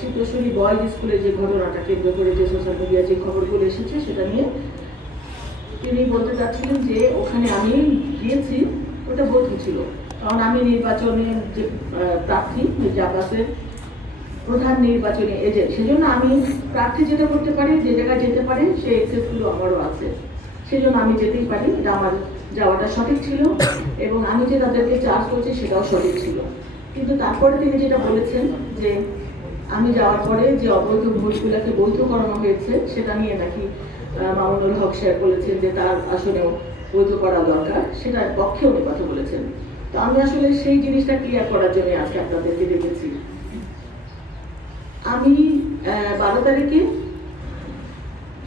Siddheshwari boys স্কুলে যে ঘটনাটা কেন্দ্র করে যে সোশ্যাল মিডিয়া যে খবরগুলো এসেছে সেটা নিয়ে তিনি বলতে চাচ্ছিলেন যে ওখানে আমি গিয়েছি, ওটা বৈধ ছিল, কারণ আমি নির্বাচনের যে প্রার্থী জাপাসের প্রধান নির্বাচনী এজেন্ট, সেজন্য আমি প্রার্থী যেটা করতে পারি, যে জায়গায় যেতে পারি সেই এক্সেসগুলো আমারও আছে, সেজন্য আমি যেতেই পারি। এটা আমার যাওয়াটা সঠিক ছিল এবং আমি যে তাদেরকে চার্জ করছি সেটাও সঠিক ছিল। কিন্তু তারপরে তিনি যেটা বলেছেন যে আমি যাওয়ার পরে যে অবৈধ ভোটগুলোকে বৈধ করানো হয়েছে সেটা নিয়ে নাকি মামুনুল হক শেয়ার বলেছেন যে তার আসলেও বৈধ করা দরকার, সেটার পক্ষে উনি কথা বলেছেন। তো আমি আসলে সেই জিনিসটা ক্লিয়ার করার জন্য আজকে আপনাদেরকে দেখেছি। আমি 12 তারিখে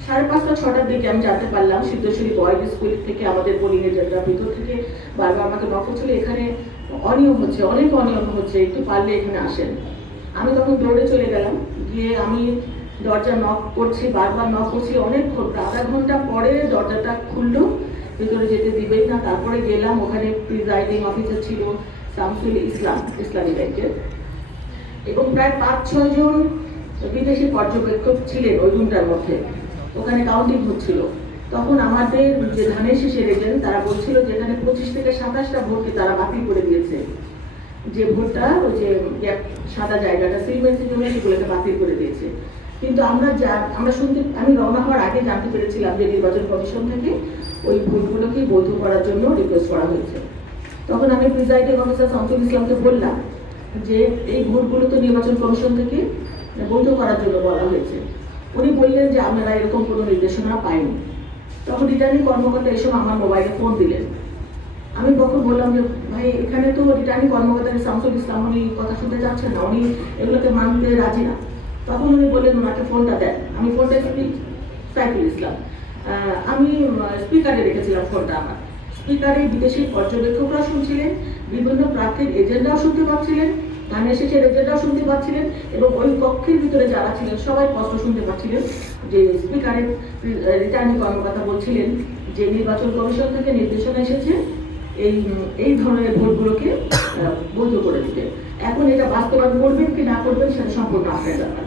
5:30-6টার দিকে আমি জানতে পারলাম সিদ্ধেশ্বরী বয়েজ স্কুল থেকে আমাদের পোলিং এজেন্টরা ভিতর থেকে বারবার আমাকে নক করছিল, এখানে অনিয়ম হচ্ছে, অনেক অনিয়ম হচ্ছে, একটু পারলে এখানে আসেন। আমি তখন দৌড়ে চলে গেলাম, গিয়ে আমি দরজা নক করছি, বারবার নক করছি, অনেক আধা ঘন্টা পরে দরজাটা খুললো, ভিতরে যেতে দিবেই না। তারপরে গেলাম, ওখানে প্রিজাইডিং অফিসার ছিল শামসুল ইসলাম, ইসলামী ব্যাংকের, এবং প্রায় 5-6 জন বিদেশি পর্যবেক্ষক ছিলেন ওই রুমটার মধ্যে। ওখানে কাউন্টিং হচ্ছিল। তখন আমাদের যে ধানের শীষের এজেন্ট তারা বলছিল যে এখানে 25 থেকে 27টা ভোটকে তারা বাতিল করে দিয়েছে, যে ভোটটা ওই যে সাদা জায়গাটা সিলমেন্টের জন্য সেগুলোকে বাতিল করে দিয়েছে। কিন্তু আমরা শুনতে, আমি রওনা হওয়ার আগে জানতে পেরেছিলাম যে নির্বাচন কমিশন থেকে ওই ভোটগুলোকে বৈধ করার জন্য রিকোয়েস্ট করা হয়েছে। তখন আমি প্রিজাইডিং অফিসার শামসুল ইসলামকে বললাম যে এই ভোটগুলো তো নির্বাচন কমিশন থেকে বৈধ করার জন্য বলা হয়েছে। উনি বললেন যে আমরা এরকম কোনো নির্দেশনা পাইনি। তখন রিটার্নিং কর্মকর্তা এসব আমার মোবাইলে ফোন দিলেন। আমি তখন বললাম যে ভাই, এখানে তো রিটার্নিং কর্মকর্তা শামসুল ইসলাম, উনি কথা শুনতে চাচ্ছেন না, উনি এগুলোকে মানতে রাজি না। তখন উনি বললেন ওনাকে ফোনটা দেন। আমি ফোনটা সাইফুল ইসলাম, আমি স্পিকারে রেখেছিলাম ফোনটা। আমার স্পিকারে বিদেশি পর্যবেক্ষকরা শুনছিলেন, বিভিন্ন প্রার্থীর এজেন্টরাও শুনতে পাচ্ছিলেন, ধানের শীষের এজেন্টরাও শুনতে পাচ্ছিলেন, এবং ওই কক্ষের ভিতরে যারা ছিলেন সবাই স্পষ্ট শুনতে পাচ্ছিলেন যে স্পিকারের রিটার্নিং কর্মকর্তা বলছিলেন যে নির্বাচন কমিশন থেকে নির্দেশনা এসেছে এই ধরনের ভোটগুলোকে বৈধ করে দিতে। এখন এটা বাস্তবায়ন করবেন কি না করবেন সেটা সম্পূর্ণ আপনার ব্যাপার।